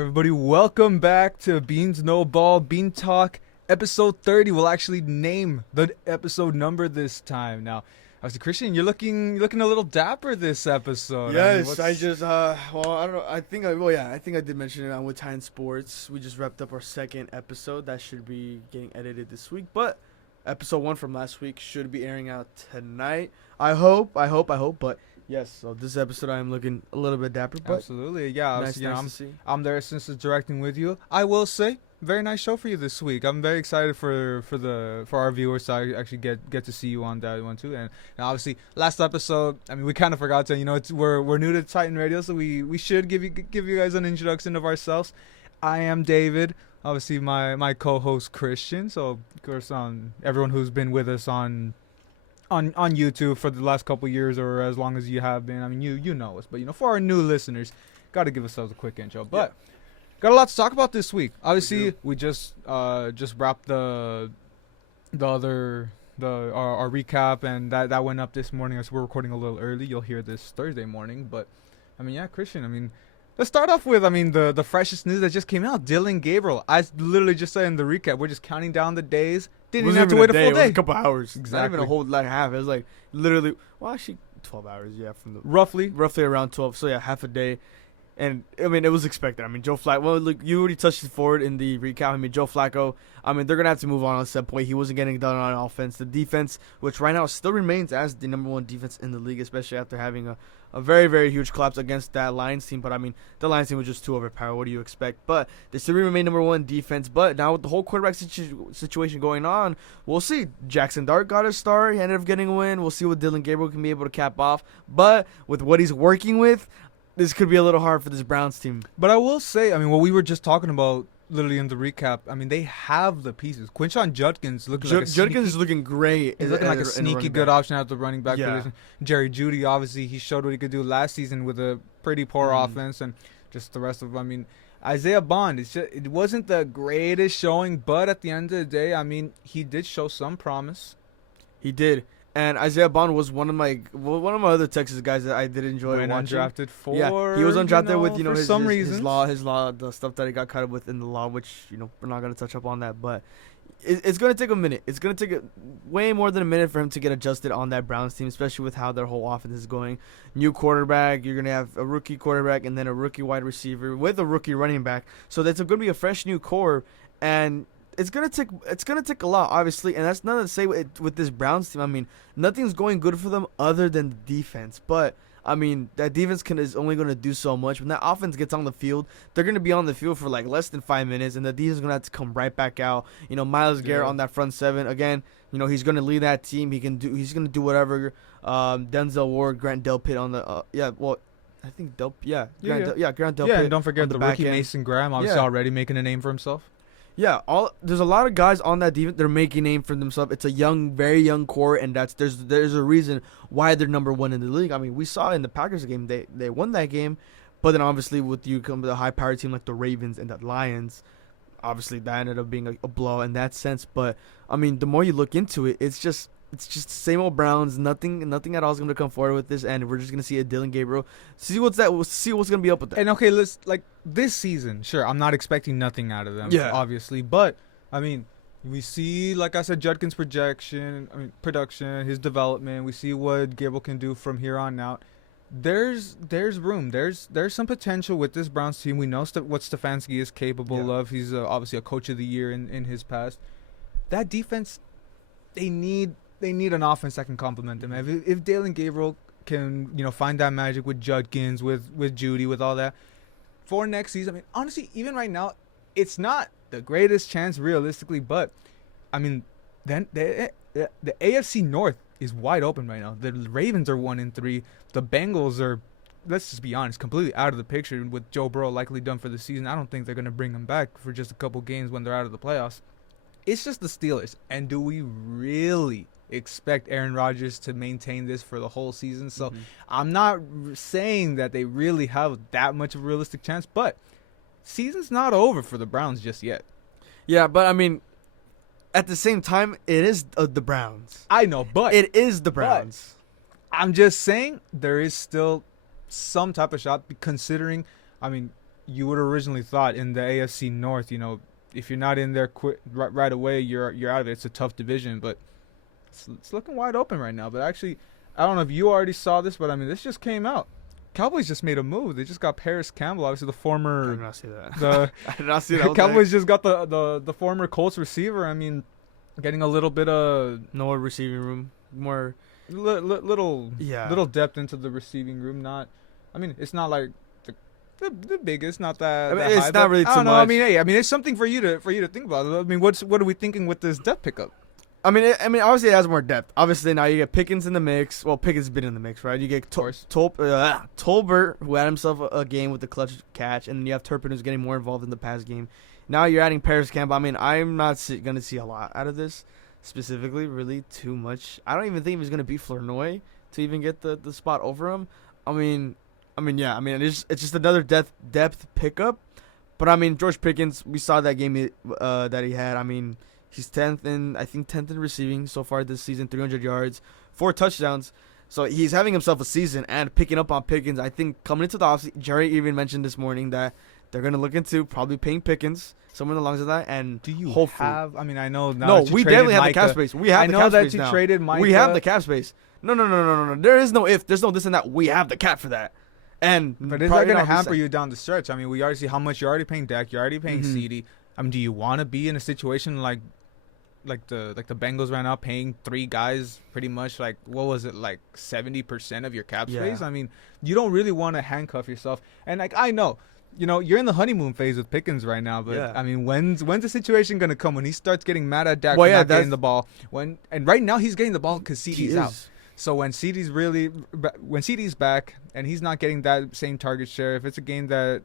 Everybody, welcome back to Beans No Ball Bean Talk, episode 30. We'll actually name the episode number this time. Now, obviously, Christian, you're looking a little dapper this episode. Yes, I just well, I don't know. I think I did mention it on with Time Sports. We just wrapped up our second episode that should be getting edited this week, but episode 1 from last week should be airing out tonight. I hope. But yes, so this episode I am looking a little bit dapper, but absolutely, yeah. nice, Obviously, nice to see. I'm there since it's directing with you. I will say, very nice show for you this week. I'm very excited for our viewers to actually get to see you on that one too. And obviously, last episode, I mean, we kind of forgot to, we're new to Titan Radio, so we should give you guys an introduction of ourselves. I am David. Obviously, my co-host Christian. So of course, everyone who's been with us on YouTube for the last couple years or as long as you have been. I mean, you know us, but for our new listeners, got to give ourselves a quick intro. But got a lot to talk about this week. Obviously, we just wrapped our recap, and that went up this morning. As we're recording a little early, you'll hear this Thursday morning. But I mean, Christian. I mean, let's start off with the freshest news that just came out. Dillon Gabriel. I literally just said in the recap, we're just counting down the days. Didn't even have to wait a full It was day. a couple hours. Exactly. Not even a whole half. It was like literally, well, actually 12 hours. Yeah, from the Roughly around 12. So yeah, half a day. And, I mean, it was expected. I mean, Joe Flacco, well, look, you already touched it forward in the recap. I mean, Joe Flacco, I mean, they're going to have to move on at some point. He wasn't getting done on offense. The defense, which right now still remains as the number one defense in the league, especially after having a very, very huge collapse against that Lions team. But, I mean, the Lions team was just too overpowered. What do you expect? But they still remain number one defense. But now with the whole quarterback situation going on, we'll see. Jackson Dart got a star. He ended up getting a win. We'll see what Dillon Gabriel can be able to cap off. But with what he's working with, this could be a little hard for this Browns team. But I will say, I mean, what we were just talking about literally in the recap, I mean, they have the pieces. Quinshon Judkins looking like a Judkins is looking great. He's looking like a sneaky good option at the running back Yeah. position. Jerry Jeudy, obviously, he showed what he could do last season with a pretty poor offense, and just the rest of them. I mean, Isaiah Bond, it wasn't the greatest showing, but at the end of the day, I mean, he did show some promise. He did. And Isaiah Bond was one of my other Texas guys that I did enjoy When watching. undrafted for, Yeah, he was undrafted with for his, some his, reasons. his law, the stuff that he got caught up with in the law, which we're not gonna touch up on that, but it's gonna take a minute. It's gonna take way more than a minute for him to get adjusted on that Browns team, especially with how their whole offense is going. New quarterback, you're gonna have a rookie quarterback and then a rookie wide receiver with a rookie running back, so that's gonna be a fresh new core, and it's gonna take a lot, obviously, and that's nothing to say with this Browns team. I mean, nothing's going good for them other than the defense. But I mean, that defense is only gonna do so much. When that offense gets on the field, they're gonna be on the field for like less than 5 minutes, and the defense is gonna have to come right back out. Myles Garrett on that front seven again. He's gonna lead that team. He's gonna do whatever. Denzel Ward, Grant Delpit on the Grant Delpit. Yeah, and don't forget on the back rookie end. Mason Graham, obviously Yeah. already making a name for himself. Yeah, there's a lot of guys on that defense. They're making a name for themselves. It's a very young core, and there's a reason why they're number one in the league. I mean, we saw in the Packers game they won that game, but then obviously with you come with a high powered team like the Ravens and the Lions, obviously that ended up being a blow in that sense. But I mean, the more you look into it, it's just the same old Browns. Nothing at all is going to come forward with this, and we're just going to see a Dillon Gabriel. We'll see what's going to be up with that. And okay, this season, sure, I'm not expecting nothing out of them, Yeah. obviously, but I mean, we see, like I said, Judkins' production, his development. We see what Gabriel can do from here on out. There's room. There's some potential with this Browns team. We know what Stefanski is capable of. He's obviously a coach of the year in his past. That defense, they need an offense that can complement them. If Dillon Gabriel can find that magic with Judkins, with Jeudy, with all that for next season. I mean, honestly, even right now, it's not the greatest chance realistically, but I mean, then the AFC North is wide open right now. The Ravens are 1-3. The Bengals are, let's just be honest, completely out of the picture with Joe Burrow likely done for the season. I don't think they're gonna bring him back for just a couple games when they're out of the playoffs. It's just the Steelers, and do we really expect Aaron Rodgers to maintain this for the whole season? So I'm not saying that they really have that much of a realistic chance, but season's not over for the Browns just yet. Yeah, but I mean, at the same time, it is the Browns. I know, but It is the Browns. I'm just saying there is still some type of shot considering, I mean, you would have originally thought in the AFC North. You know, if you're not in there right away, you're out of it. It's a tough division, but it's looking wide open right now. But actually, I don't know if you already saw this, but I mean, this just came out. Cowboys just made a move. They just got Paris Campbell, obviously the I former. did not see that. The I did not see that. Cowboys just got the former Colts receiver. I mean, getting a little bit of No receiving room. More. little Yeah. little depth into the receiving room. Not, I mean, it's not like the biggest, not that. I mean, that it's high, not but really I too don't know. I much. mean, hey, I mean, it's something for you to think about. I mean, what are we thinking with this depth pickup? I mean, obviously it has more depth. Obviously now you get Pickens in the mix. Well, Pickens has been in the mix, right? You get course. Tolbert, who had himself a game with the clutch catch, and then you have Turpin, who's getting more involved in the pass game. Now you're adding Paris Campbell. I mean, I'm not going to see a lot out of this, specifically, really too much. I don't even think he's going to beat Flournoy to even get the spot over him. I mean, yeah. I mean, it's just another depth pickup. But I mean, George Pickens, we saw that game that he had. I mean, he's 10th in receiving so far this season, 300 yards, 4 touchdowns. So he's having himself a season and picking up on Pickens. I think coming into the offseason, Jerry even mentioned this morning that they're going to look into probably paying Pickens somewhere along the lines of that. And Do you hopefully, have? I mean, I know now. no, that you we traded definitely have the cap Micah. space. We have I the know cap that space you now. traded Micah. We have the cap space. No. There is no if. There's no this and that. We have the cap for that. And But is probably that going not to hamper reset. you down the stretch? I mean, we already see how much you're already paying Dak. You're already paying Mhm. CD. I mean, do you want to be in a situation like the Bengals right now, paying 3 guys pretty much like what was it, like 70% of your cap space? Yeah. I mean, you don't really want to handcuff yourself. And like I know, you know, you're in the honeymoon phase with Pickens right now, but Yeah. I mean, when's the situation gonna come when he starts getting mad at Dak Well, for yeah, not getting that's- the ball? And right now he's getting the ball because He CD's out. is. So when CD's back and he's not getting that same target share, if it's a game that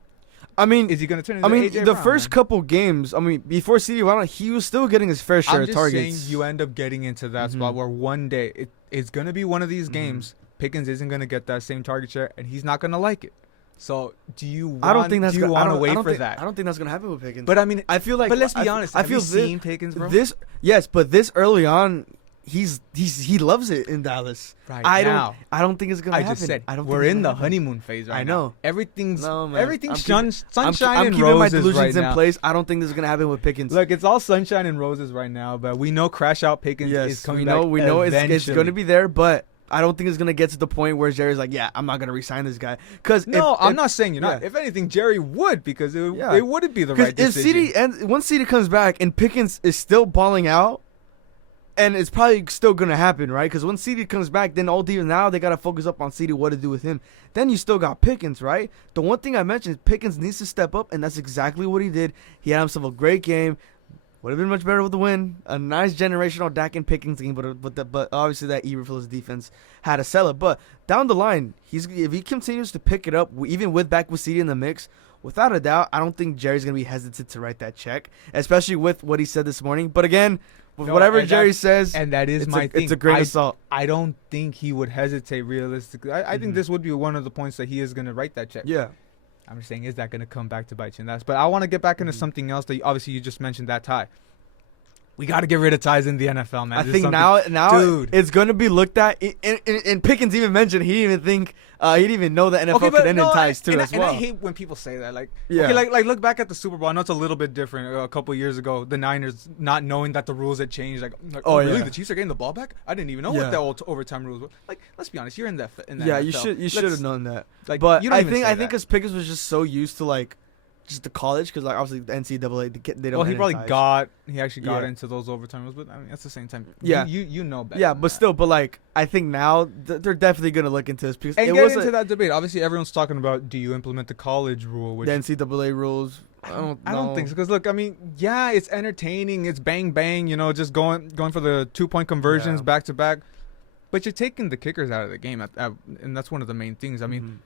I mean, is he going to turn into I mean, AJ the Brown, first man? couple games, I mean, before CD went on, he was still getting his fair share I'm of just targets. saying you end up getting into that spot Mhm. where one day it's going to be one of these Mhm. games. Pickens isn't going to get that same target share, and he's not going to like it. So do you want, I don't think that's do you gonna, want I to don't, wait I don't for think, that? I don't think that's gonna happen with Pickens. But I mean, I feel like. but let's be honest. I Have feel you seen Pickens, bro? this. Yes, but this early on, he loves it in Dallas. Right I now, don't think it's gonna I happen. just said I don't. we're think it's in the gonna happen. honeymoon phase right I now. know. Everything's No, man. everything's I'm sunshine I'm and keeping my roses delusions right in now. place. I don't think this is gonna happen with Pickens. Look, it's all sunshine and roses right now, but we know Crash Out Pickens is yes, coming we know. back We know it's eventually. gonna be there, but I don't think it's gonna get to the point where Jerry's like, yeah, I'm not gonna resign this guy. Because No, I'm not saying you're not. yeah. If anything, Jerry would, because Yeah. it wouldn't be the Because right if decision. CD and once CD comes back and Pickens is still balling out, and it's probably still gonna happen, right? Because when CD comes back, then all deep now they gotta focus up on CD, what to do with him. Then you still got Pickens, right? The one thing I mentioned is Pickens needs to step up, and that's exactly what he did. He had himself a great game. Would have been much better with the win. A nice generational Dak and Pickens game, but obviously that Eberflus defense had to sell it. But down the line, if he continues to pick it up, even with CD in the mix, without a doubt, I don't think Jerry's gonna be hesitant to write that check, especially with what he said this morning. But again, with No, whatever and Jerry that's- says, and that is it's my thing. it's a great assault. I don't think he would hesitate realistically. I think Mhm. this would be one of the points that he is going to write that check. Yeah. I'm just saying, is that going to come back to bite you in that? But I want to get back into Mhm. something else that obviously you just mentioned, that tie. We got to get rid of ties in the NFL, man. I This is think something- now Dude. it's going to be looked at. And Pickens even mentioned he didn't even think he didn't even know the NFL could end in ties too and as I well. hate when people say that. Like, Yeah. okay, like look back at the Super Bowl. I know it's a little bit different. A couple years ago, the Niners not knowing that the rules had changed. Like Oh, really? yeah. The Chiefs are getting the ball back? I didn't even know Yeah. what the overtime rules were. Like, let's be honest. You're in that. Yeah, NFL. you should have known that. Like, But you don't I even think say because that. Pickens was just so used to like just the college, because like obviously the NCAA they don't. Well, he end in probably ties. he actually got Yeah. into those overtime rules, but I mean, at the same time, Yeah. you know better. Yeah, than but that. still, but like I think now they're definitely gonna look into this because And it get was into that debate. Obviously, everyone's talking about, do you implement the college rule? Which the NCAA rules. I don't know. think so. Because look, I mean, yeah, it's entertaining. It's bang bang. You know, just going for the 2-point conversions Yeah. back to back. But you're taking the kickers out of the game, and that's one of the main things. I mean, Mhm.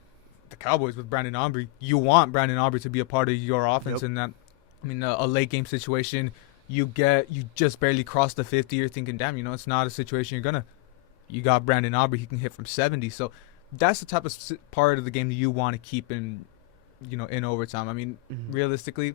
the Cowboys with Brandon Aubrey, you want Brandon Aubrey to be a part of your offense Yep. in that. I mean, a late game situation, you just barely cross the 50. You're thinking, damn, you know, it's not a situation you got Brandon Aubrey. He can hit from 70. So that's the type of part of the game that you want to keep in overtime. I mean, Mhm. realistically,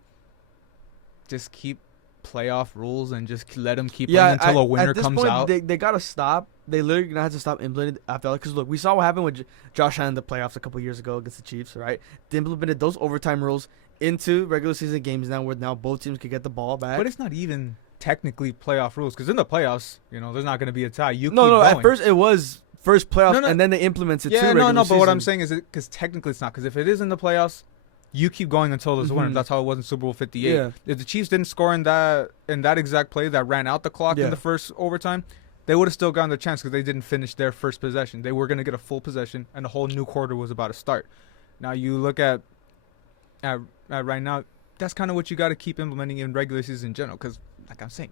just keep playoff rules and just let them keep Yeah, playing until a winner at this comes point, out. They gotta stop. They literally gonna have to stop implementing after that. Because look, we saw what happened with Josh Allen in the playoffs a couple years ago against the Chiefs, right? They implemented those overtime rules into regular season games now, where now both teams could get the ball back. But it's not even technically playoff rules because in the playoffs, there's not going to be a tie. You no, keep no. going. At first, it was first playoffs, No. and then they implemented Yeah, to no. regular But what I'm season. saying is because technically it's not. Because if it is in the playoffs, you keep going until there's a winner. Mhm. That's how it was in Super Bowl 58. Yeah. If the Chiefs didn't score in that exact play that ran out the clock Yeah. in the first overtime, they would have still gotten their chance because they didn't finish their first possession. They were going to get a full possession, and a whole new quarter was about to start. Now you look at right now, that's kind of what you got to keep implementing in regular season in general. Because, like I'm saying,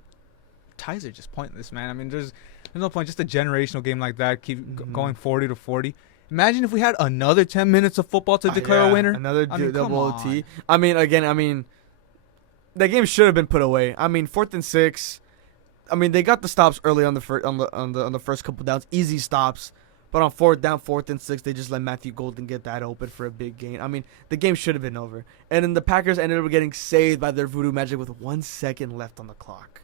ties are just pointless, man. I mean, there's no point. Just a generational game like that, keep going 40-40. Imagine if we had another 10 minutes of football to declare a winner. Another I mean, double come OT. on. That game should have been put away. 4th and 6. They got the stops early on the first couple downs, easy stops. But on 4th and 6, they just let Matthew Golden get that open for a big gain. The game should have been over. And then the Packers ended up getting saved by their voodoo magic with 1 second left on the clock.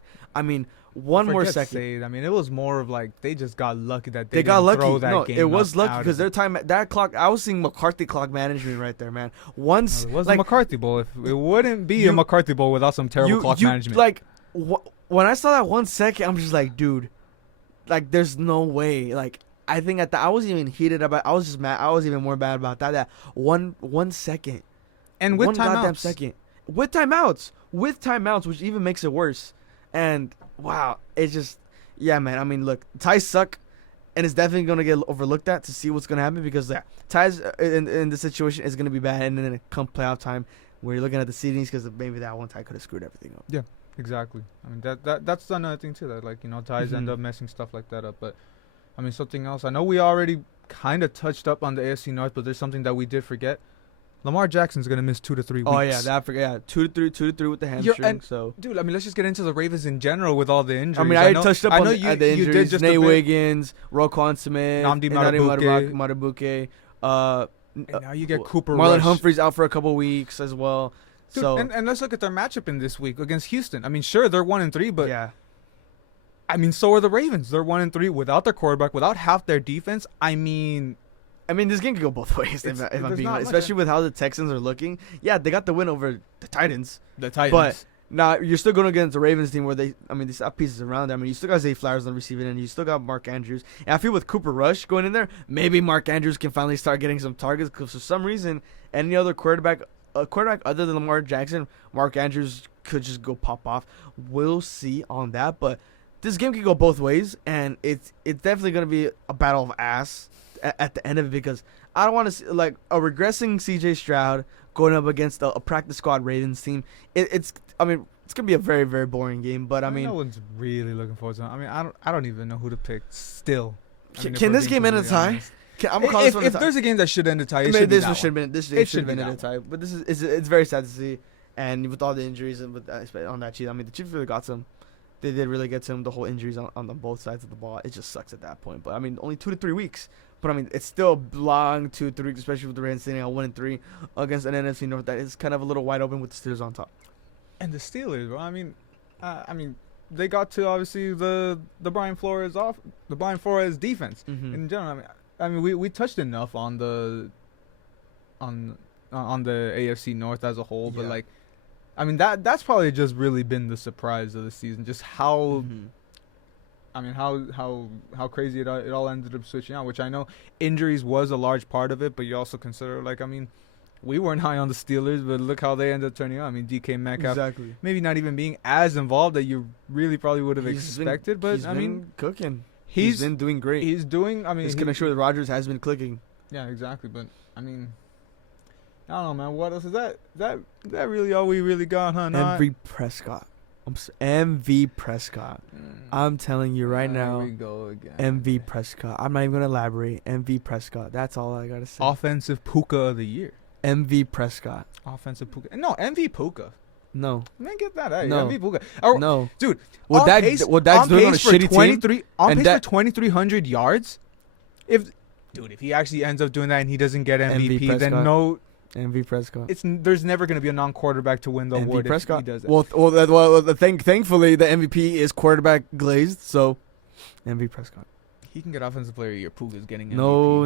One more Forget second. saved. It was more of like they just got lucky that They didn't got lucky. throw that No, game it was up lucky out because of their it. time that clock. I was seeing McCarthy clock management right there, man. No, Once it wasn't like McCarthy Bowl. If it wouldn't be you- a McCarthy Bowl without some terrible clock management. When I saw that 1 second, I'm just like, dude, there's no way. I think I was even heated about. I was just mad. I was even more mad about that. That 1 second. and with one goddamn timeouts. second with timeouts, which even makes it worse. And wow, it's just man. Look, ties suck, and it's definitely gonna get overlooked at to see what's gonna happen because ties in this situation is gonna be bad, and then come playoff time where you're looking at the seedings because maybe that one tie could have screwed everything up. Exactly. That's another thing too. That ties end Mhm. up messing stuff like that up. But something else. I know we already kind of touched up on the AFC North, but there's something that we did forget. Lamar Jackson's gonna miss 2 to 3 weeks. Oh yeah, that forget. Yeah, 2 to 3 with the hamstring. and- So Dude, let's just get into the Ravens in general with all the injuries. I touched up on know the you injuries. did just a Nate bit. Wiggins, Roquan Smith, Nnamdi Madabuke. And now you get Cooper Marlon Rush. Humphrey's out for a couple weeks as well. Dude, So and let's look at their matchup in this week against Houston. Sure, they're 1-3, but yeah, so are the Ravens. They're 1-3 without their quarterback, without half their defense. this game could go both ways. If I'm there's being not honest, much- especially with how the Texans are looking. Yeah, they got the win over the Titans. The Titans. But now you're still going against the Ravens team where they still have pieces around them. You still got Zay Flowers on the receiving end. You still got Mark Andrews. And I feel with Cooper Rush going in there, maybe Mark Andrews can finally start getting some targets because for some reason, any other quarterback other than Lamar Jackson, Mark Andrews could just go pop off. We'll see on that. But this game could go both ways, and it's definitely going to be a battle of ass at the end of it because I don't want to see a regressing C.J. Stroud going up against a practice squad Ravens team. It's gonna be a very, very boring game. But no one's really looking forward to it. I don't even know who to pick still. Can this game end a tie? I'm gonna call this one If there's a game that should end a tie, it this should should be have been It should should be have ended a that tie. But this is it's very sad to see, and with all the injuries and with on that Chiefs, the Chiefs really got some. They did really get some the whole injuries on the both sides of the ball. It just sucks at that point. But only 2 to 3 weeks. But it's still long 2 to 3 weeks, especially with the Ravens sitting at 1-3 against an NFC North that is kind of a little wide open with the Steelers on top. And the Steelers, bro. They got to obviously the Brian Flores defense in general. We touched enough on the AFC North as a whole, Yeah. but that's probably just really been the surprise of the season. Just how how crazy it all ended up switching out. Which I know injuries was a large part of it, but you also consider we weren't high on the Steelers, but look how they ended up turning out. DK Metcalf. Exactly. Maybe not even being as involved that you really probably would have expected, but he's been cooking. he's been doing great. he's doing. His connection with Rodgers has been clicking. Yeah, exactly. But I don't know, man. What else is that? That really all we really got, huh? MV Prescott. MV Prescott. I'm telling you right now. There we go again. MV Prescott. I'm not even gonna elaborate. MV Prescott. That's all I gotta say. Offensive Puka of the year. MV Prescott. Offensive Puka. No, MV Puka. No. Man, get that out. No. MV Puka. No. Dude. What Dak's doing on a shitty team. On and pace that- for 2,300 yards. If he actually ends up doing that and he doesn't get MVP, then Prescott. no. MV Prescott. There's never going to be a non-quarterback to win the award MV Prescott. if he does it. Thankfully the MVP is quarterback glazed, so MV Prescott. He can get offensive player of the year. Puga's getting MVP. No.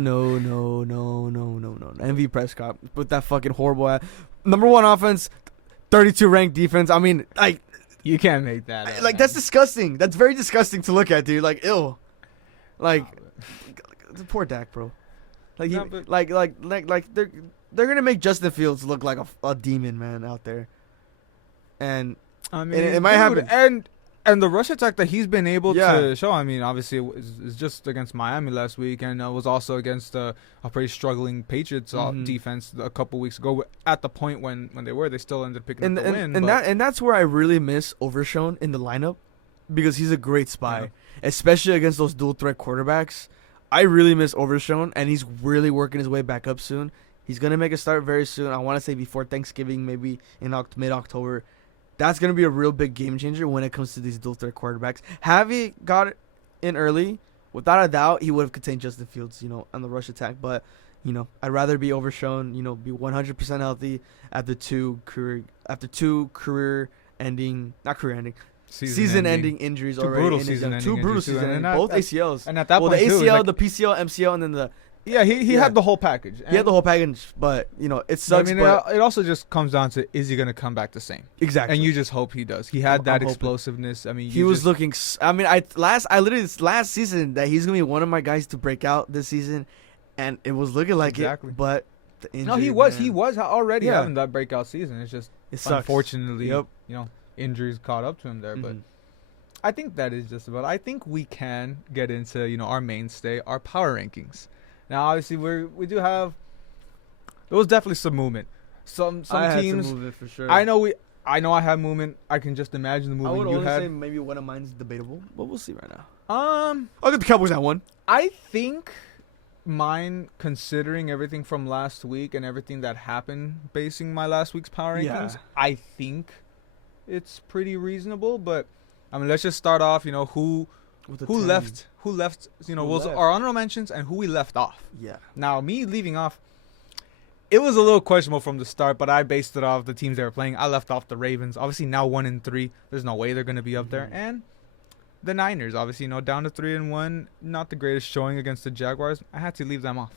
MV Prescott with that fucking horrible number 1 offense, 32 ranked defense. I mean, like You can't make that up, like man. that's disgusting. That's very disgusting to look at, dude. Like ew. Like the poor Dak, bro. Like he, No, but- like they're gonna make Justin Fields look like a demon, man, out there. And I mean, it might happen. And the rush attack that he's been able Yeah. to show. I mean, obviously, it was just against Miami last week, and was also against a pretty struggling Patriots Mhm. defense a couple weeks ago. At the point when they still ended up picking up the win. and but that's where I really miss Overshown in the lineup, because he's a great spy, Yeah. especially against those dual threat quarterbacks. I really miss Overshown, and he's really working his way back up soon. He's gonna make a start very soon. I want to say before Thanksgiving, maybe in mid-October. That's gonna be a real big game changer when it comes to these dual threat quarterbacks. Have he got it in early, without a doubt, he would have contained Justin Fields, on the rush attack. But I'd rather be Overshown, be 100% healthy after two career ending, not career ending, season ending injuries Two already. brutal in his season young- ending two brutal injuries, too, season and ending, both that- ACLs. and at that Well, point the too, ACL, like, the PCL, MCL, and then the he yeah. had the whole package. he had the whole package. But it But sucks. I mean, but it also just comes down to, is he going to come back the same? exactly. And you just hope he does. He had I'm that hoping. explosiveness. I mean, He was looking. I mean, I literally last season that he's gonna be one of my guys to break out this season, and it was looking like Exactly. it. But the injury, No, he was man, already Yeah. having that breakout season. It's just It sucks. unfortunately, Yep. injuries caught up to him there. But Mhm. I think that is just about. I think we can get into our mainstay, our power rankings. Now, obviously, we do have. There was definitely some movement. Some I had teams. to move it for sure. I know I had movement. I can just imagine the I would movement you only say had. maybe one of mine's debatable, but we'll see right now. Um, I'll get the Cowboys at one. I think mine, considering everything from last week and everything that happened, basing my last week's power rankings, Yeah. I think it's pretty reasonable. But I mean, let's just start off. Who left? Who left? Was left? our honorable mentions and who we left off. Yeah. Now, me leaving off, it was a little questionable from the start, but I based it off the teams they were playing. I left off the Ravens. Obviously, now 1-3. There's no way they're going to be up there. Mhm. And the Niners, obviously, down to 3-1. Not the greatest showing against the Jaguars. I had to leave them off.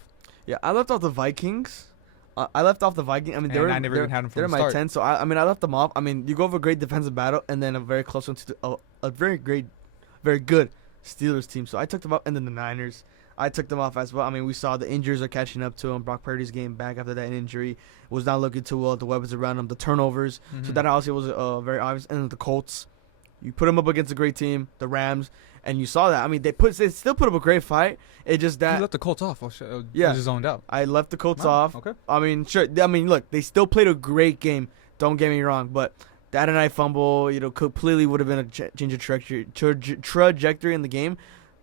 Yeah, I left off the Vikings. I left off the Vikings. I mean, And I never even had them from they're in the my start. 10, so I left them off. I mean, you go over a great defensive battle and then a very close one to a very good Steelers team. So I took them up, and then the Niners, I took them off as well. I mean, we saw the injuries are catching up to him. Brock Purdy's game back after that injury was not looking too well. The weapons around him, the turnovers. So Mhm. that obviously was very obvious. And then the Colts, you put them up against a great team, the Rams, and you saw that. I mean, they still put up a great fight. It just You that let the Colts off. Yeah. I just zoned out. I left the Colts Wow, off. Okay. I mean, sure. I mean, look, they still played a great game. Don't get me wrong, but that and I fumble, completely would have been a change of trajectory in the game.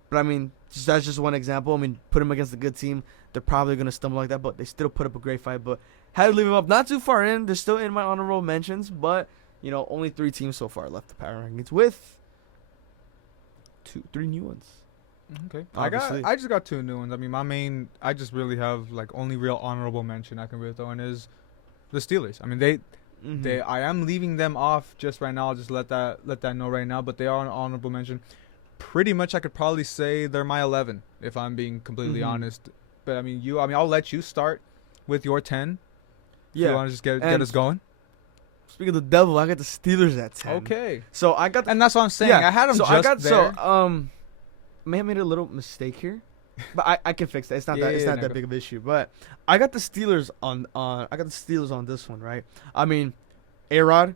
But I mean, that's just one example. I mean, put them against a good team, they're probably gonna stumble like that, but they still put up a great fight. But had to leave them up, not too far in. They're still in my honorable mentions, but only 3 teams so far left the power rankings with 3 new ones. Okay. Obviously. I just got 2 new ones. I mean, I just really have only real honorable mention I can really throw in is the Steelers. I mean, Mm-hmm. I am leaving them off just right now. I'll just let that know right now. But they are an honorable mention. Pretty much, I could probably say they're my 11 if I'm being completely Mhm. honest. But I mean, I'll let you start with your 10. If you Yeah. want to just get And us going. Speaking of the devil, I got the Steelers at 10. Okay. So I got And that's what I'm saying. I had them so just I got there. may have made a little mistake here, but I can fix that. It's not Yeah, that it's yeah, not no, that go. big of an issue. But I got the Steelers on this one, right? I mean, A-Rod,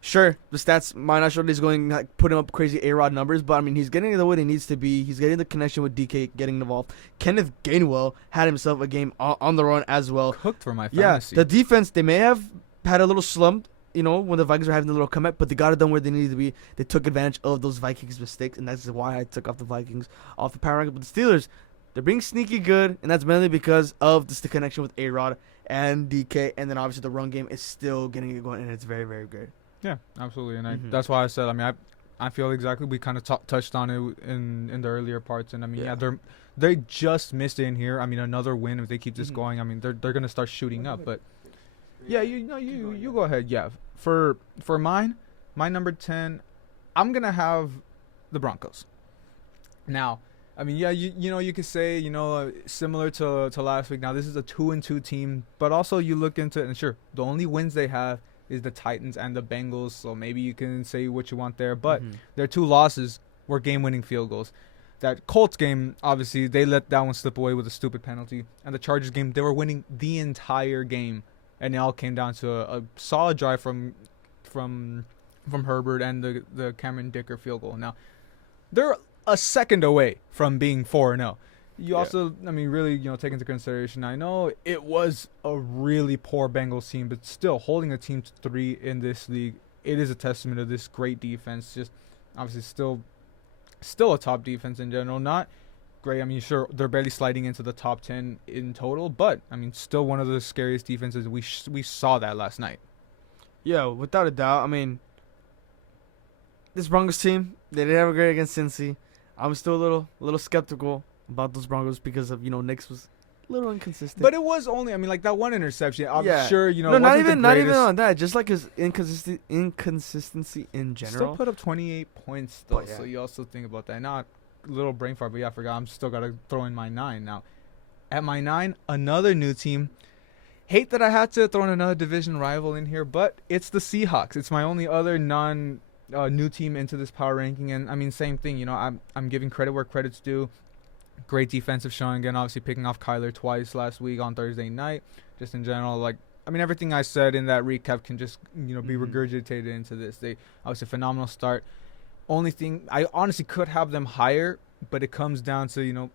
sure, the stats might not show that he's going putting up crazy A-Rod numbers, but I mean he's getting the way he needs to be. He's getting the connection with DK, getting involved. Kenneth Gainwell had himself a game on the run as well. Cooked for my Yeah, fantasy. the defense, they may have had a little slump, when the Vikings were having a little comeback, but they got it done where they needed to be. They took advantage of those Vikings mistakes, and that's why I took off the Vikings off the power ranking. But the Steelers, they're being sneaky good, and that's mainly because of just the connection with A-Rod and DK, and then obviously the run game is still getting it going, and it's very, very good. Yeah, absolutely, and Mhm. that's why I said. I mean, I feel exactly. We kind of touched on it in the earlier parts, and I mean, Yeah. they just missed it in here. I mean, another win if they keep this Mhm. going. I mean, they're gonna start shooting up. But yeah, you go ahead. Yeah, for my number 10, I'm gonna have the Broncos. Now, I mean, yeah, you know, you could say, similar to last week. Now this is a 2-2 team, but also you look into it, and sure, the only wins they have is the Titans and the Bengals. So maybe you can say what you want there, but their two losses were game-winning field goals. That Colts game, obviously, they let that one slip away with a stupid penalty, and the Chargers game, they were winning the entire game, and it all came down to a solid drive from Herbert and the Cameron Dicker field goal. Now they're a second away from being 4-0. You also, I mean, really, take into consideration, I know it was a really poor Bengals team, but still, holding a team to 3 in this league, it is a testament to this great defense. Just, obviously, still a top defense in general. Not great. I mean, sure, they're barely sliding into the top 10 in total, but, I mean, still one of the scariest defenses. We saw that last night. Yeah, without a doubt. I mean, this Broncos team, they did have a great against Cincy. I'm still a little skeptical about those Broncos because of, Knicks was a little inconsistent. But it was only, I mean, like that one interception. I'm Yeah. sure, no, not even on that. Just like his inconsistency in general. Still put up 28 points though, But yeah. so you also think about that. Not a little brain fart, but yeah, I forgot. I'm still gotta throw in my 9 now. At my 9, another new team. Hate that I had to throw in another division rival in here, but it's the Seahawks. It's my only other new team into this power ranking, and I mean, same thing. I'm giving credit where credit's due. Great defensive showing again. Obviously, picking off Kyler twice last week on Thursday night. Just in general, I mean, everything I said in that recap can just be regurgitated into this. They obviously phenomenal start. Only thing I honestly could have them higher, but it comes down to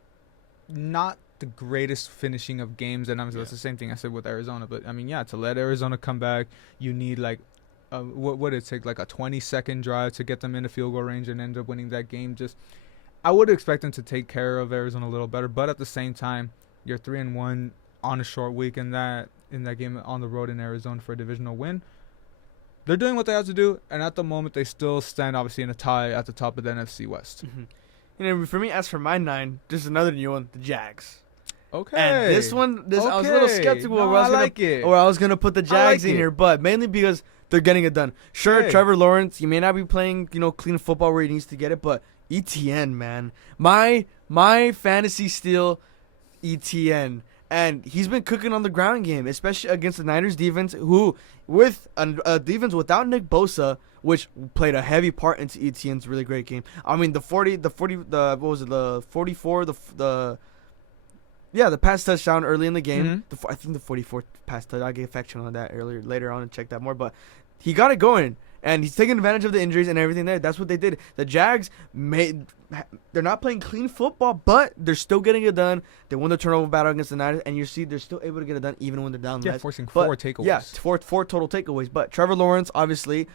not the greatest finishing of games, and that's the same thing I said with Arizona. But I mean, yeah, to let Arizona come back, you need what would it take, like a 20-second drive to get them into field goal range and end up winning that game. Just, I would expect them to take care of Arizona a little better, but at the same time, you're 3-1 on a short week in that game on the road in Arizona for a divisional win. They're doing what they have to do, and at the moment, they still stand obviously in a tie at the top of the NFC West. For me, as for my 9, just another new one, the Jags. Okay. And this one, I was a little skeptical No, where I was gonna put the Jags in here, but mainly because they're getting it done. Sure, Hey. Trevor Lawrence, he may not be playing, clean football where he needs to get it, but ETN, man, my fantasy steal, ETN, and he's been cooking on the ground game, especially against the Niners defense, who with a defense without Nick Bosa, which played a heavy part into ETN's really great game. I mean, the 44, the pass touchdown early in the game. I think the 44th pass touchdown. I gave fact check on that later on and check that more. But he got it going, and he's taking advantage of the injuries and everything there. That's what they did. The Jags they're not playing clean football, but they're still getting it done. They won the turnover battle against the Niners, and you see they're still able to get it done even when they're down. Yeah, forcing 4 takeaways. Yeah, four total takeaways. But Trevor Lawrence, obviously,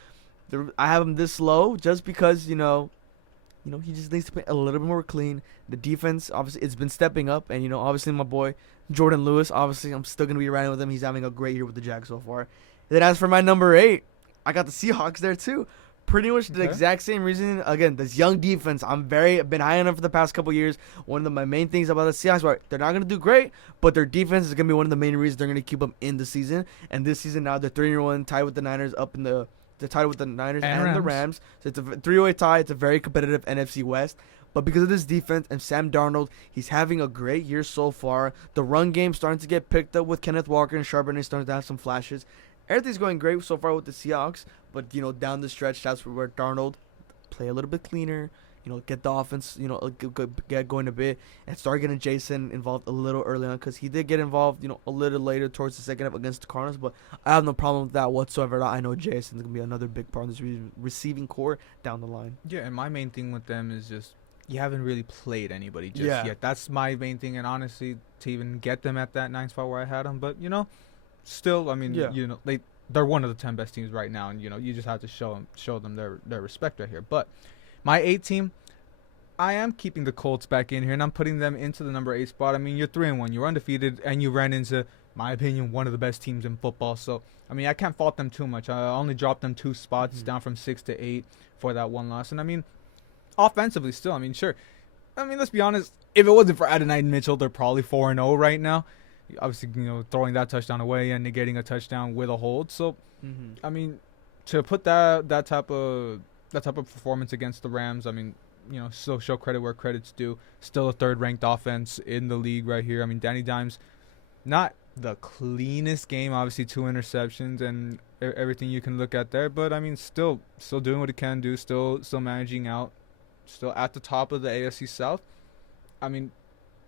I have him this low just because he just needs to play a little bit more clean. The defense, obviously, it's been stepping up. And, obviously, my boy, Jordan Lewis, obviously, I'm still going to be riding with him. He's having a great year with the Jags so far. Then as for my number 8, I got the Seahawks there, too. Pretty much the exact same reason. Again, this young defense, been high on them for the past couple years. One of my main things about the Seahawks, they're not going to do great, but their defense is going to be one of the main reasons they're going to keep them in the season. And this season now, they're 3-1, tied with the Niners They're tied with the Niners and the Rams. So it's a 3-way tie. It's a very competitive NFC West. But because of this defense and Sam Darnold, he's having a great year so far. The run game starting to get picked up with Kenneth Walker and Charbonnet starting to have some flashes. Everything's going great so far with the Seahawks. But, down the stretch, that's where Darnold play a little bit cleaner. Get the offense, get going a bit and start getting Jason involved a little early on because he did get involved, a little later towards the second half against the Cardinals. But I have no problem with that whatsoever. I know Jason's going to be another big part of this receiving core down the line. Yeah, and my main thing with them is just you haven't really played anybody just yet. That's my main thing. And honestly, to even get them at that 9 spot where I had them. But, still, I mean, they're one of the 10 best teams right now. And, you just have to show them their respect right here. But my 8 team, I am keeping the Colts back in here, and I'm putting them into the number 8 spot. I mean, you're 3-1. You're undefeated, and you ran into, my opinion, one of the best teams in football. So, I mean, I can't fault them too much. I only dropped them 2 spots down from 6 to 8 for that one loss. And, I mean, offensively still, I mean, sure. I mean, let's be honest. If it wasn't for Adonai Mitchell, they're probably 4-0 right now. Obviously, throwing that touchdown away and negating a touchdown with a hold. So, I mean, to put that type of performance against the Rams, I mean, still show credit where credit's due. Still a third-ranked offense in the league right here. I mean, Danny Dimes, not the cleanest game, obviously 2 interceptions and everything you can look at there, but I mean, still doing what he can do, still managing out, still at the top of the AFC South. I mean,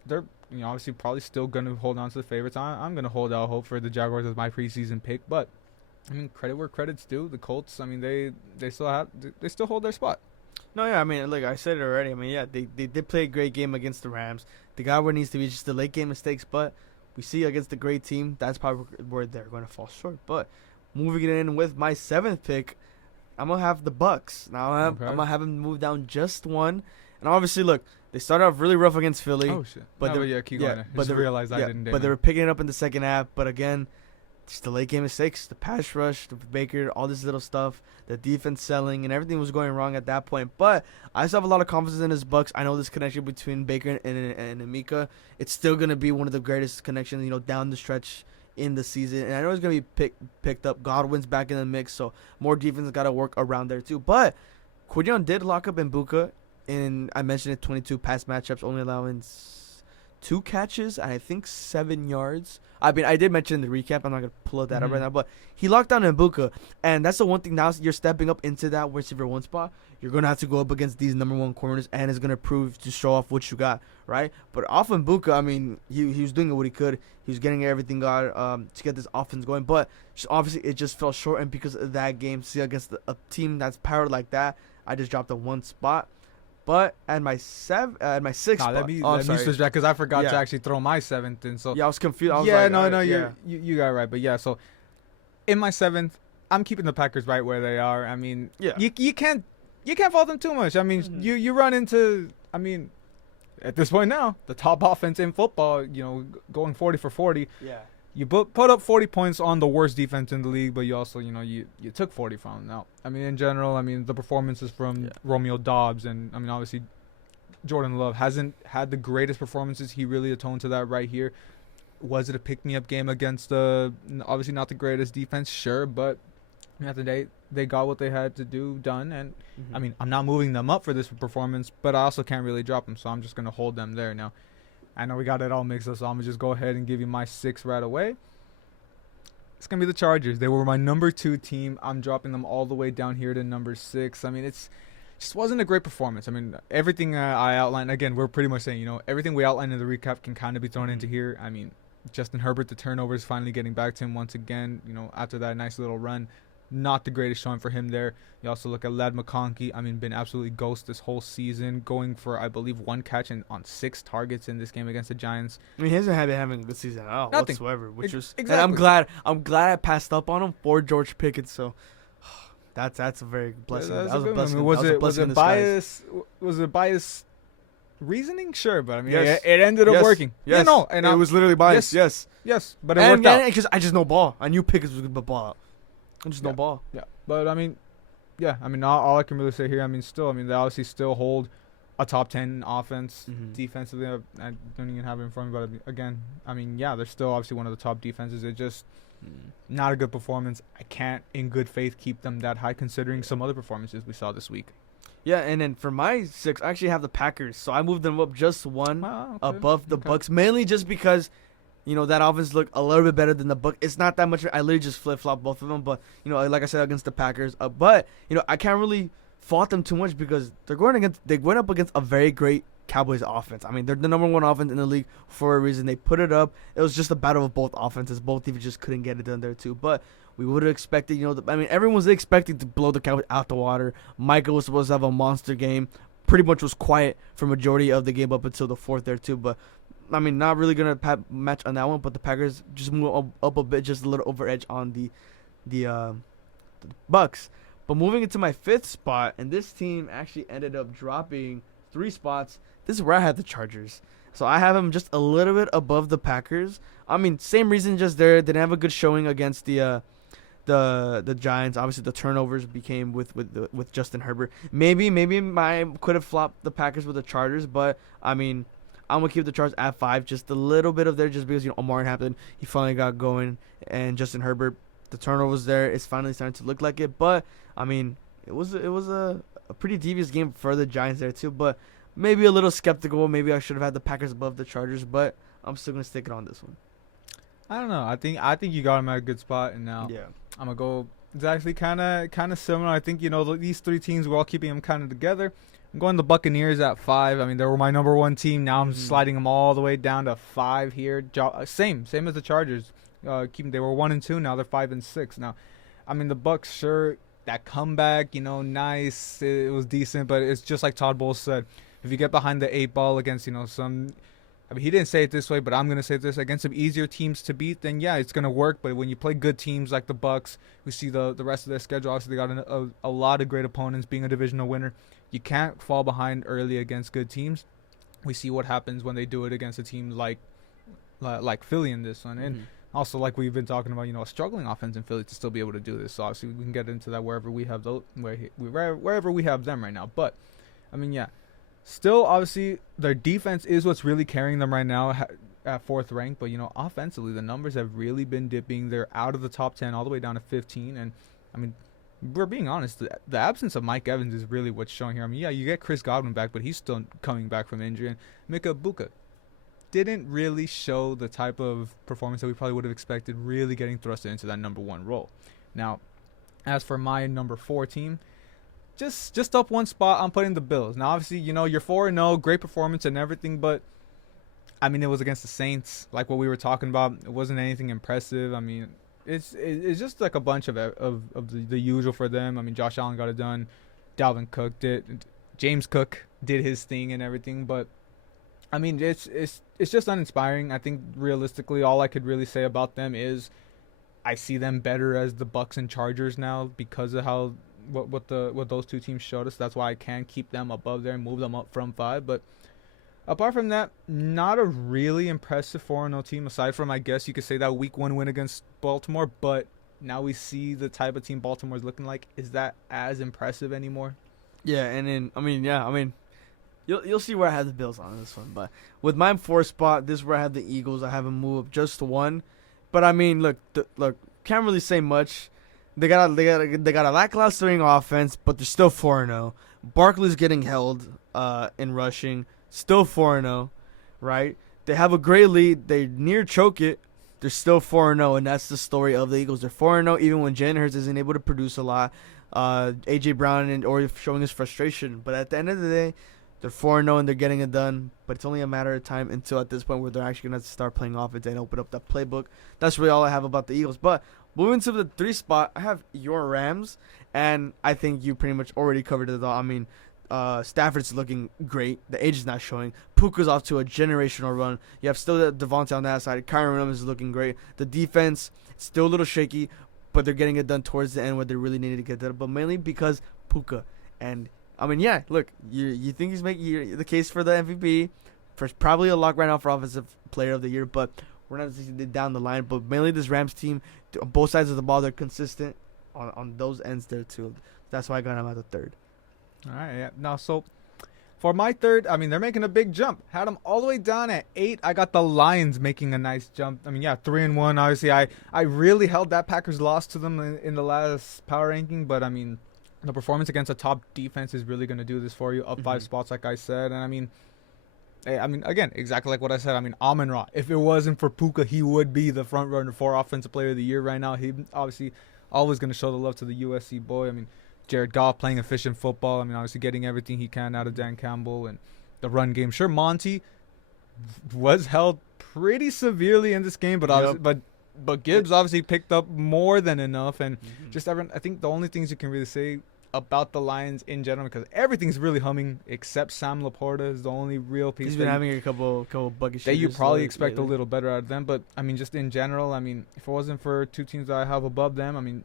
they're obviously probably still gonna hold on to the favorites. I'm gonna hold out hope for the Jaguars as my preseason pick, but I mean, credit where credit's due. The Colts, I mean, they still hold their spot. No, yeah, I mean, like I said it already. I mean, yeah, they did play a great game against the Rams. The guy where it needs to be just the late game mistakes, but we see against the great team, that's probably where they're going to fall short. But moving it in with my 7th pick, I'm gonna have the Bucks. Now I'm gonna have them move down just one, and obviously, look, they started off really rough against Philly. Oh shit! But keep going. But they realized I didn't. But they were picking it up in the second half. But again, just the late game mistakes, the pass rush, the Baker, all this little stuff, the defense selling, and everything was going wrong at that point. But I still have a lot of confidence in this Bucks. I know this connection between Baker and Emeka, it's still gonna be one of the greatest connections, down the stretch in the season. And I know it's gonna be picked up. Godwin's back in the mix, so more defense got to work around there too. But Quinion did lock up Mbuka, and I mentioned it, 22 pass matchups, only allowing 2 catches and I think 7 yards. I mean, I did mention in the recap. I'm not going to pull that up right now. But he locked down Mbuka. And that's the one thing now. You're stepping up into that receiver 1 spot. You're going to have to go up against these number 1 corners. And it's going to prove to show off what you got, right? But off Mbuka, I mean, he was doing what he could. He was getting everything got to get this offense going. But obviously, it just fell short. And because of that game, see, against a team that's powered like that, I just dropped a 1 spot. But at my 6th spot, let me switch that because I forgot to actually throw my 7th in. So yeah, I was confused. I was you got it right. But yeah, so in my 7th, I'm keeping the Packers right where they are. I mean, you can't fault them too much. I mean, you run into, I mean, at this point now, the top offense in football. Going 40 for 40. Yeah. You put up 40 points on the worst defense in the league, but you also, you took 40 from them. Now, I mean, in general, I mean, the performances from Romeo Doubs and, I mean, obviously, Jordan Love hasn't had the greatest performances. He really atoned to that right here. Was it a pick-me-up game against obviously not the greatest defense? Sure, but at the end of the day, they got what they had to do done. And, I mean, I'm not moving them up for this performance, but I also can't really drop them, so I'm just going to hold them there now. I know we got it all mixed up, so I'm going to just go ahead and give you my 6 right away. It's going to be the Chargers. They were my number 2 team. I'm dropping them all the way down here to number 6. I mean, it just wasn't a great performance. I mean, everything I outlined, again, we're pretty much saying, everything we outlined in the recap can kind of be thrown into here. I mean, Justin Herbert, the turnovers finally getting back to him once again, after that nice little run. Not the greatest showing for him there. You also look at Ladd McConkey. I mean, been absolutely ghost this whole season, going for, I believe, 1 catch on 6 targets in this game against the Giants. I mean, he hasn't been having a good season at all whatsoever, which was exactly. And I'm glad I passed up on him for George Pickens. So that's a very blessing. Yeah, that was a blessing. Was it bias? Was it bias reasoning? Sure, but I mean, it ended up working. Yes. And it was literally biased. Yes, but it worked out. Because I just know ball. I knew Pickens was going to ball out. Just no ball. Yeah. But, I mean, all I can really say here, I mean, they obviously still hold a top 10 offense. Defensively, I don't even have it in front of me. But, again, I mean, they're still obviously one of the top defenses. It's just not a good performance. I can't, in good faith, keep them that high considering some other performances we saw this week. Yeah, and then for my 6, I actually have the Packers. So I moved them up just 1 above the Bucks, mainly just because – that offense looked a little bit better than the Bucs. It's not that much. I literally just flip-flop both of them. But, like I said, against the Packers. But, I can't really fault them too much because they went up against a very great Cowboys offense. I mean, they're the number 1 offense in the league for a reason. They put it up. It was just a battle of both offenses. Both teams just couldn't get it done there, too. But we would have expected, everyone was expecting to blow the Cowboys out the water. Michael was supposed to have a monster game. Pretty much was quiet for majority of the game up until the 4th there, too. But I mean, not really going to match on that one, but the Packers just move up a bit, just a little over edge on the Bucks. But moving into my 5th spot, and this team actually ended up dropping 3 spots. This is where I had the Chargers. So I have them just a little bit above the Packers. I mean, same reason, just there. They didn't have a good showing against the Giants. Obviously, the turnovers became with Justin Herbert. Maybe I could have flopped the Packers with the Chargers, but I mean, I'm going to keep the Chargers at 5, just a little bit of there, just because, Omar happened. He finally got going, and Justin Herbert, the turnovers there, it's finally starting to look like it. But, I mean, it was a pretty devious game for the Giants there too. But maybe a little skeptical. Maybe I should have had the Packers above the Chargers, but I'm still gonna stick it on this one. I don't know. I think you got him at a good spot, and now Yeah. I'm gonna go. It's actually kind of similar. I think these three teams we're all keeping them kind of together. I'm going the Buccaneers at 5. I mean, they were my number one team. Now I'm sliding them all the way down to 5 here. Same as the Chargers. They were 1-2. Now they're 5-6. Now, I mean, the Bucks, sure, that comeback, nice. It was decent, but it's just like Todd Bowles said. If you get behind the 8 ball against some, I mean, he didn't say it this way, but I'm gonna say this, against some easier teams to beat, then yeah, it's gonna work. But when you play good teams like the Bucks, we see the rest of their schedule. Obviously, they got a lot of great opponents. Being a divisional winner, you can't fall behind early against good teams. We see what happens when they do it against a team like Philly in this one, and also like we've been talking about, a struggling offense in Philly to still be able to do this. So obviously we can get into that wherever we have wherever we have them right now. But I mean, yeah. Still, obviously, their defense is what's really carrying them right now at 4th rank. But, offensively, the numbers have really been dipping. They're out of the top 10 all the way down to 15. And, I mean, we're being honest. The absence of Mike Evans is really what's showing here. I mean, yeah, you get Chris Godwin back, but he's still coming back from injury. And Mika Buka didn't really show the type of performance that we probably would have expected, really getting thrusted into that number 1 role. Now, as for my number 4 team, just up 1 spot, I'm putting the Bills. Now, obviously, you're 4-0, great performance and everything, but, I mean, it was against the Saints, like what we were talking about. It wasn't anything impressive. I mean, it's just like a bunch of the usual for them. I mean, Josh Allen got it done. Dalvin Cook did. James Cook did his thing and everything, but, I mean, it's just uninspiring. I think, realistically, all I could really say about them is I see them better as the Bucks and Chargers now because of how what those two teams showed us. That's why I can keep them above there and move them up from 5. But apart from that, not a really impressive 4-0 team, aside from, I guess you could say, that week 1 win against Baltimore. But now we see the type of team Baltimore's looking like. Is that as impressive anymore? Yeah, and then you'll see where I have the Bills on this one. But with my 4th spot, this is where I have the Eagles. I have them move up just 1. But I mean, look, can't really say much. They got a lackluster offense, but they're still 4-0. Barkley's getting held in rushing, still 4-0, right? They have a great lead. They near choke it. They're still 4-0, and that's the story of the Eagles. They're 4-0 even when Jalen Hurts isn't able to produce a lot. A.J. Brown or showing his frustration. But at the end of the day, they're 4-0 and they're getting it done. But it's only a matter of time until at this point where they're actually going to start playing offense and open up that playbook. That's really all I have about the Eagles. But moving to the 3 spot, I have your Rams, and I think you pretty much already covered it all. I mean, Stafford's looking great. The age is not showing. Puka's off to a generational run. You have still Devontae on that side. Kyron Williams is looking great. The defense, still a little shaky, but they're getting it done towards the end where they really needed to get done. But mainly because Puka. And, I mean, yeah, look, you think he's making the case for the MVP. For probably a lock right now for Offensive Player of the Year, but we're not seeing it down the line. But mainly this Rams team, on both sides of the ball, they're consistent on those ends there too. That's why I got him at the 3rd. All right, yeah. Now, so for my 3rd, I mean, they're making a big jump. Had them all the way down at 8. I got the Lions making a nice jump. I mean, yeah, 3-1. Obviously, I really held that Packers loss to them in the last power ranking, but I mean, the performance against a top defense is really going to do this for you. Up 5 spots, like I said, and I mean, again, exactly like what I said. I mean, Amon-Ra, if it wasn't for Puka, he would be the front runner for Offensive Player of the Year right now. He obviously always going to show the love to the USC boy. I mean, Jared Goff playing efficient football. I mean, obviously getting everything he can out of Dan Campbell and the run game. Sure, Monty was held pretty severely in this game, but Gibbs obviously picked up more than enough. And just everyone, I think the only things you can really say about the Lions in general, because everything's really humming except Sam Laporta is the only real piece. He's been having a couple bucket that you probably expect a little better out of them. But I mean, just in general, I mean, if it wasn't for 2 teams that I have above them, I mean,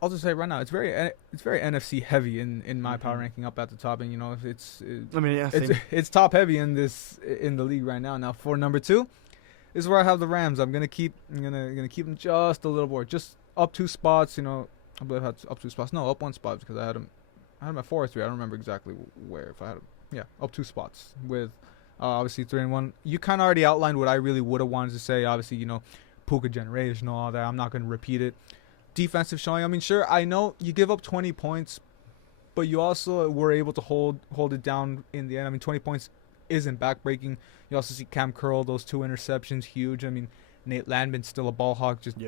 I'll just say right now, it's very NFC heavy in my power ranking up at the top, and it's top heavy in the league right now. Now for number 2 is where I have the Rams. I'm gonna keep them just a little more, just up 2 spots. I believe I had up 2 spots. No, up 1 spot because I had them at 4 or 3. I don't remember exactly where. If I had them, yeah, up 2 spots with obviously 3-1. You kind of already outlined what I really would have wanted to say. Obviously, Puka generation, all that. I'm not going to repeat it. Defensive showing. I mean, sure, I know you give up 20 points, but you also were able to hold it down in the end. I mean, 20 points isn't backbreaking. You also see Cam Curl, those 2 interceptions, huge. I mean, Nate Landman's still a ball hawk. Just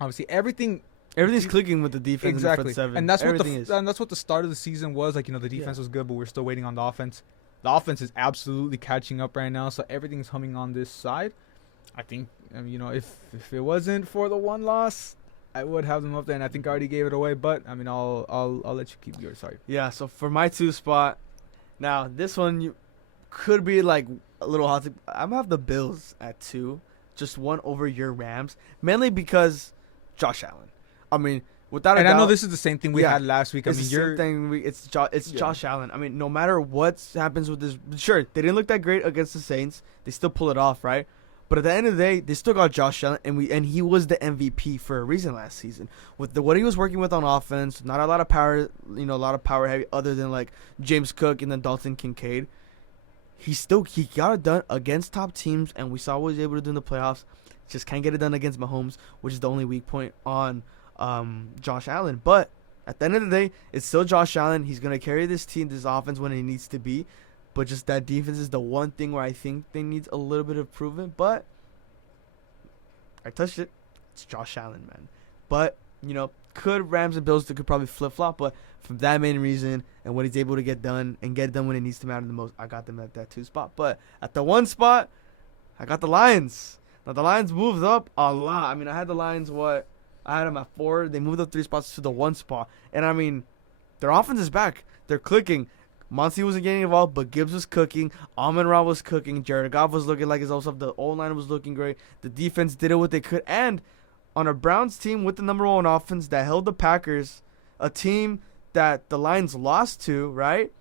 obviously Everything's clicking with the defense in the exactly, front seven. and that's Everything is. and that's what the start of the season was like. You know, the defense was good, but we're still waiting on the offense. The offense is absolutely catching up right now, so everything's humming on this side. I think, you know, if it wasn't for the one loss, I would have them up there, and I think I already gave it away. But I mean, I'll let you keep yours. Sorry. Yeah. So for my 2 spot, now this one you could be like a little hot. I'm gonna have the Bills at 2, just one over your Rams, mainly because Josh Allen. I mean, without a doubt. And I know this is the same thing we had last week. I It's mean, the same thing. It's Josh Allen. I mean, no matter what happens with this, sure, they didn't look that great against the Saints. They still pull it off, right? But at the end of the day, they still got Josh Allen, and he was the MVP for a reason last season. With what he was working with on offense, not a lot of power, a lot of power heavy, other than like James Cook and then Dalton Kincaid. He got it done against top teams, and we saw what he was able to do in the playoffs. Just can't get it done against Mahomes, which is the only weak point on Josh Allen. But at the end of the day, it's still Josh Allen. He's going to carry this team, this offense when it needs to be. But just that defense is the one thing where I think they need a little bit of improvement. But I touched it. It's Josh Allen, man. But, could Rams and Bills could probably flip-flop. But for that main reason and what he's able to get done and get it done when it needs to matter the most, I got them at that 2 spot. But at the 1 spot, I got the Lions. Now, the Lions moved up a lot. I mean, I had the Lions, I had them at 4. They moved up 3 spots to the 1 spot. And, I mean, their offense is back. They're clicking. Monty wasn't getting involved, but Gibbs was cooking. Amon-Ra was cooking. Jared Goff was looking like his old stuff. The O-line was looking great. The defense did what they could. And on a Browns team with the number 1 offense that held the Packers, a team that the Lions lost to, right?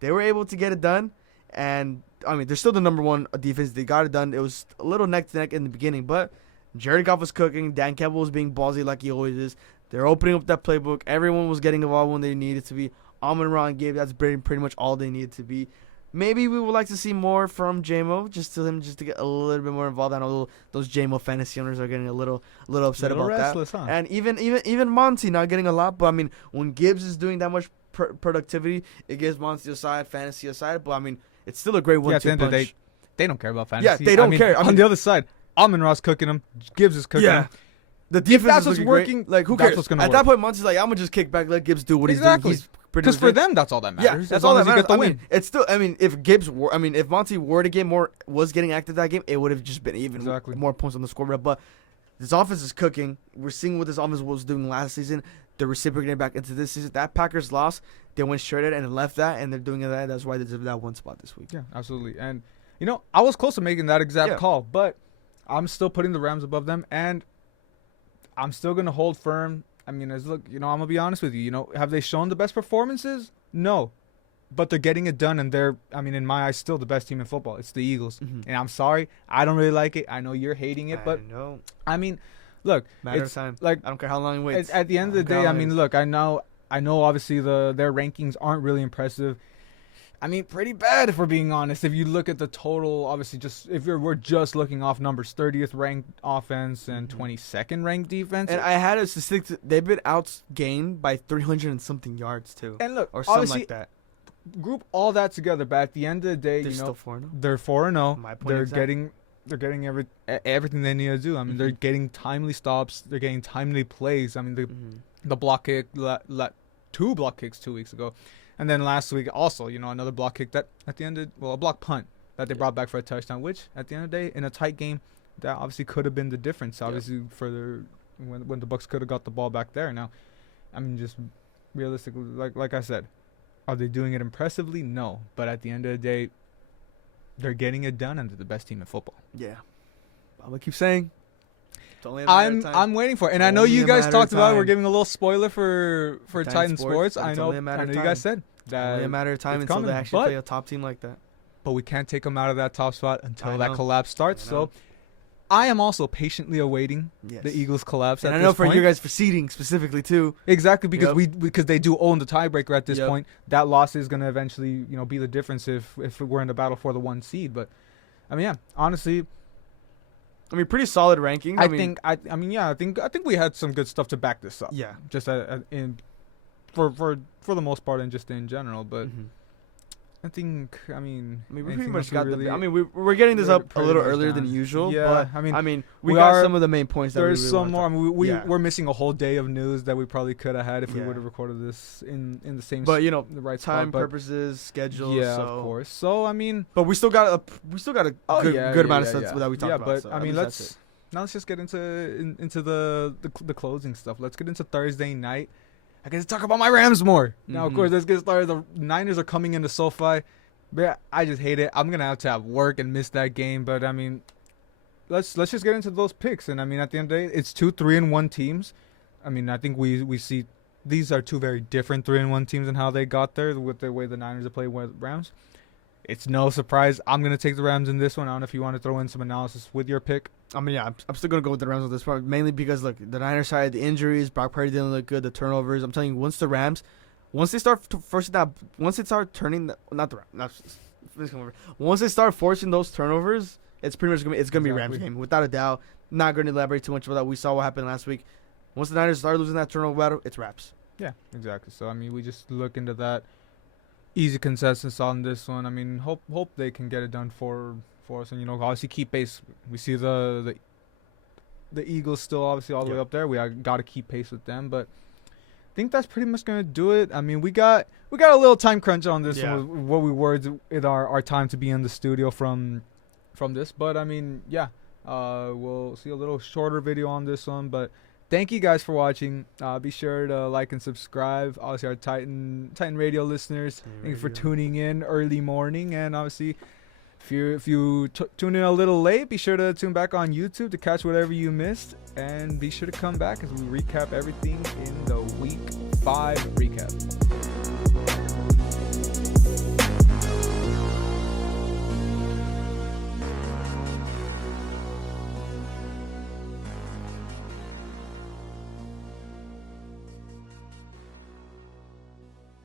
They were able to get it done. And, I mean, they're still the number 1 defense. They got it done. It was a little neck-to-neck in the beginning, but Jared Goff was cooking. Dan Campbell was being ballsy like he always is. They're opening up that playbook. Everyone was getting involved when they needed to be. Amon-Ra and Gabe, that's pretty much all they needed to be. Maybe we would like to see more from JMO, just to get a little bit more involved. I know those JMO fantasy owners are getting a little upset about restless, that. huh? And even Monty not getting a lot. But I mean, when Gibbs is doing that much productivity, it gives Monty a side, fantasy a side. But I mean, it's still a great 1-2 at the end of the punch. day, they don't care about fantasy. Yeah, they don't care. I on mean, the other side, Amon-Ra's cooking them. Gibbs is cooking them. The defense that's is what's looking working, great. Like, who that's cares? what's gonna At work. that point, Monty's like, I'm gonna just kick back, let Gibbs do what Exactly. he's doing. Because for them, that's all that matters. Yeah, as that's long all as that you matters. get the win. It's still. If Monty were to get was getting active that game, it would have just been even more points on the scoreboard. But this offense is cooking. We're seeing what this offense was doing last season. They're reciprocating back into this season. That Packers loss, they went straight at it and left that, and they're doing that. That's why they deserve that 1 spot this week. Yeah, absolutely. And I was close to making that exact call, but I'm still putting the Rams above them, and I'm still gonna hold firm. I mean, I'm gonna be honest with you. Have they shown the best performances? No, but they're getting it done, and they're, in my eyes, still the best team in football. It's the Eagles, and I'm sorry, I don't really like it. I know you're hating it, but I mean, look, matter of time. Like, I don't care how long it waits. At the end of the day, look, I know. Obviously, their rankings aren't really impressive. Pretty bad if we're being honest. If you look at the total, obviously, we're just looking off numbers, 30th ranked offense and 22nd ranked defense. And I had a statistic. They've been outgained by 300 and something yards too. And look, or something like that. Group all that together, but at the end of the day, they're still 4-0. They're 4-0. My point They're exactly. getting everything they need to do. They're getting timely stops. They're getting timely plays. The block kick, 2 block kicks 2 weeks ago. And then last week also, another block kick that at the end of, a block punt that they brought back for a touchdown, which at the end of the day, in a tight game, that obviously could have been the difference. Obviously, when the Bucks could have got the ball back there. Now, just realistically, like I said, are they doing it impressively? No. But at the end of the day, they're getting it done, and they're the best team in football. Yeah. I'm gonna keep saying. I'm waiting for it, and I know you guys talked about it. We're giving a little spoiler for Titan Sports. I know you guys said that. Only a matter of time until they actually play a top team like that. But we can't take them out of that top spot until that collapse starts. So I am also patiently awaiting the Eagles collapse. And I know for you guys for seeding specifically too. Exactly, because because they do own the tiebreaker at this point. That loss is going to eventually be the difference if we're in the battle for the 1 seed. But honestly. Pretty solid rankings. I think we had some good stuff to back this up. Yeah. Just for the most part and just in general. But Mhm. I think, I mean, I mean, we anything pretty much else got really, the. I mean, we're getting this we're up a pretty little much earlier than done. usual. Yeah, but I mean, we we got are- some of the main points that we there's really some wanna more. I talk- mean, yeah. we're missing a whole day of news that we probably could have had if we Yeah. would have recorded this in the same. But you know, the right time spot, but purposes, schedule. yeah, so. of course. So I mean, But we still got a oh, good, yeah, good yeah, amount yeah, of sense yeah. that we talked yeah, about. but so I at mean, least that's let's now let's just get into the closing stuff. Let's get into Thursday night. I get to talk about my Rams more. Now, of Mhm. course, let's get started. The Niners are coming into SoFi. But I just hate it. I'm gonna have work and miss that game. But I mean, let's just get into those picks. And I mean, at the end of the day, it's 2 3-1 teams. I mean, I think we see these are two very different 3-1 teams and how they got there with the way the Niners are playing with Rams. It's no surprise. I'm gonna take the Rams in this one. I don't know if you want to throw in some analysis with your pick. I mean, yeah, I'm still gonna go with the Rams with this part, mainly because look, the Niners side, the injuries, Brock Purdy didn't look good, the turnovers. I'm telling you, once they start turning, once they start forcing those turnovers, it's pretty much gonna be Rams Exactly. game without a doubt. Not gonna elaborate too much about that. We saw what happened last week. Once the Niners start losing that turnover battle, it's wraps. Yeah, exactly. So I mean, we just look into that. Easy consensus on this one. I mean, hope they can get it done for us, and obviously keep pace. We see the Eagles still obviously all the way Yeah. up there. We got to keep pace with them, but I think that's pretty much gonna do it. I mean, we got a little time crunch on this Yeah. one. With what we were in our time to be in the studio from this, but I mean, yeah, we'll see a little shorter video on this one, but. Thank you guys for watching. Be sure to like and subscribe. Obviously, our Titan Radio listeners, thank you for tuning in early morning. And obviously, if you tune in a little late, be sure to tune back on YouTube to catch whatever you missed. And be sure to come back as we recap everything in the Week 5 recap.